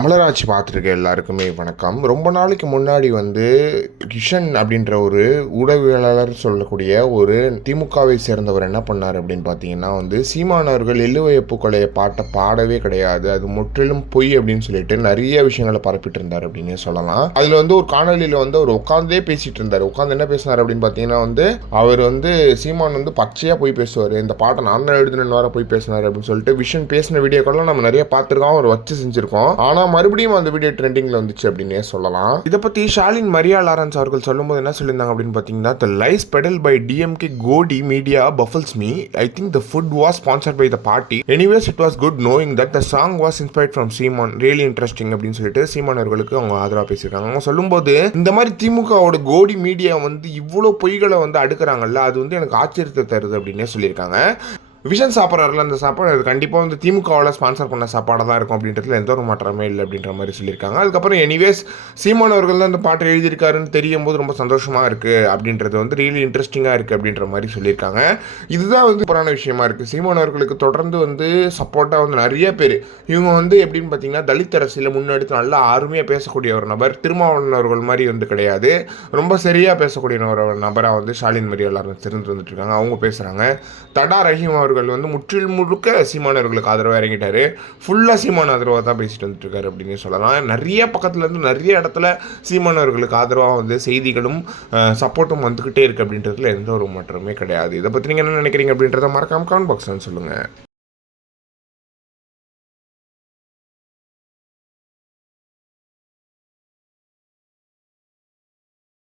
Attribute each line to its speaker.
Speaker 1: அமலராஜ் பார்த்துருக்க எல்லாருக்குமே வணக்கம். ரொம்ப நாளைக்கு முன்னாடி வந்து கிஷன் அப்படின்ற ஒரு ஊடகவியலாளர் சொல்லக்கூடிய ஒரு திமுகவை சேர்ந்தவர் என்ன பண்ணார் அப்படின்னு பார்த்தீங்கன்னா வந்து சீமானவர்கள் எள்ளுவையப்பு கொலைய பாட்டை பாடவே கிடையாது. அது முற்றிலும் பொய் அப்படின்னு சொல்லிட்டு நிறைய விஷயங்களை பரப்பிட்டு இருந்தார் அப்படின்னு சொல்லலாம். அதில் வந்து ஒரு காணொலியில் வந்து அவர் உட்காந்தே பேசிட்டு இருந்தார். உட்காந்து என்ன பேசினார் அப்படின்னு பார்த்தீங்கன்னா வந்து அவர் வந்து சீமான் வந்து பச்சையாக போய் பேசுவார். இந்த பாட்டை நான் தான் எழுதுனேன்னு வர போய் பேசினார் அப்படின்னு சொல்லிட்டு விஷன் பேசின வீடியோக்கெல்லாம் நம்ம நிறைய பார்த்துருக்கோம். அவர் வச்சு செஞ்சுருக்கோம். ஆனால் மறுபடியும் அந்த வீடியோ ட்ரெண்டிங்கில் வந்துச்சு அப்படின்னே சொல்லலாம். இதை பற்றி ஷாலின் மரியா லாரன்ஸ் அவர்கள் சொல்லும்போது என்ன சொல்லியிருந்தாங்க அப்படின்னு பார்த்தீங்கன்னா the lies peddled by DMK Godi media baffles me I think the food was sponsored by the party anyways it was good knowing that the song was inspired from Seeman really interesting அப்படின்னு சொல்லிட்டு சீமான் அவர்களுக்கு அவங்க ஆதரவாக பேசியிருக்காங்க. அவங்க சொல்லும்போது இந்த மாதிரி திமுகவோட கோடி மீடியா வந்து இவ்வளோ பொய்களை வந்து அடுக்கிறாங்கல்ல அது வந்து எனக்கு ஆச்சரியத்தை தருது அப்படின்னே சொல்லியிருக்காங்க. விஷன் சாப்பிட்றாருல அந்த சாப்பாடு அது கண்டிப்பாக வந்து திமுகவில் ஸ்பான்சர் பண்ண சாப்பாடாக தான் இருக்கும் அப்படின்றதுல எந்த ஒரு மாற்றமே இல்லை அப்படின்ற மாதிரி சொல்லியிருக்காங்க. அதுக்கப்புறம் எனிவேஸ் சீமான் அவர்கள் தான் அந்த பாட்டை எழுதியிருக்காருன்னு தெரியும் போது ரொம்ப சந்தோஷமாக இருக்குது அப்படின்றது வந்து ரியலி இன்ட்ரெஸ்டிங்காக இருக்குது அப்படின்ற மாதிரி சொல்லியிருக்காங்க. இதுதான் வந்து புறான விஷயமா இருக்குது சீமான் அவர்களுக்கு தொடர்ந்து வந்து சப்போர்ட்டாக வந்து நிறைய பேர். இவங்க வந்து எப்படின்னு பார்த்தீங்கன்னா தலித் அரசியல் முன்னெடுத்து நல்லா அருமையாக பேசக்கூடிய ஒரு நபர். திருமாவளவன் அவர்கள் மாதிரி வந்து கிடையாது. ரொம்ப சரியாக பேசக்கூடிய ஒரு நபராக வந்து ஷாலின் மாதிரி எல்லாரும் தெரிந்து வந்துட்டு இருக்காங்க. அவங்க பேசுகிறாங்க தடா ரஹீம் அவர்கள் வந்து முற்றிலும் முழுக்க சீமானவர்களுக்கு ஆதரவாக இறங்கிட்டார். ஃபுல்லாக சீமான ஆதரவாக தான் பேசிட்டு வந்துட்டு இருக்காரு அப்படின்னு சொல்லலாம். நிறைய பக்கத்துல இருந்து நிறைய இடத்துல சீமானவர்களுக்கு ஆதரவாக வந்து செய்திகளும் சப்போர்ட்டும் வந்துக்கிட்டே இருக்குது அப்படின்றதுல எந்த ஒரு மாற்றமே கிடையாது. இதை பற்றி நீங்கள் என்ன நினைக்கிறீங்க அப்படின்றத மறக்காம கமெண்ட் பாக்ஸ்ன்னு சொல்லுங்கள்